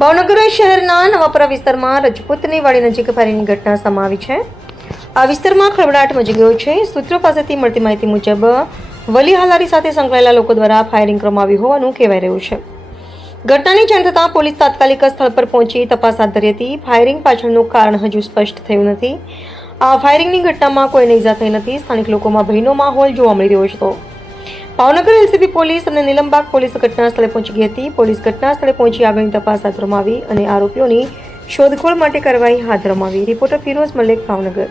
ભાવનગર શહેરના નવાપરા વિસ્તારમાં રજપૂતની વાડી નજીક ફાયરિંગની ઘટના સામે આવી છે। આ વિસ્તારમાં ખળબળાટ મચી ગયો છે। સૂત્રો પાસેથી મળતી માહિતી મુજબ વલી હાલારી સાથે સંકળાયેલા લોકો દ્વારા ફાયરિંગ કરવામાં આવ્યું હોવાનું કહેવાય રહ્યું છે। ઘટનાની જાણ થતાં પોલીસ તાત્કાલિક સ્થળ પર પહોંચી તપાસ હાથ ધરી હતી। ફાયરિંગ પાછળનું કારણ હજુ સ્પષ્ટ થયું નથી। આ ફાયરિંગની ઘટનામાં કોઈને ઈજા થઈ નથી। સ્થાનિક લોકોમાં ભયનો માહોલ જોવા મળી રહ્યો હતો। ભાવનગર એલસીબી પોલીસ અને નીલમબાગ પોલીસ ઘટના સ્થળે પહોંચી ગઈ હતી। પોલીસ ઘટના સ્થળે પહોંચી આગળની તપાસ હાથ ધરવામાં આવી અને આરોપીઓની શોધખોળ માટે કાર્યવાહી હાથ ધરવામાં આવી। રિપોર્ટર ફિરોઝ મલિક, ભાવનગર।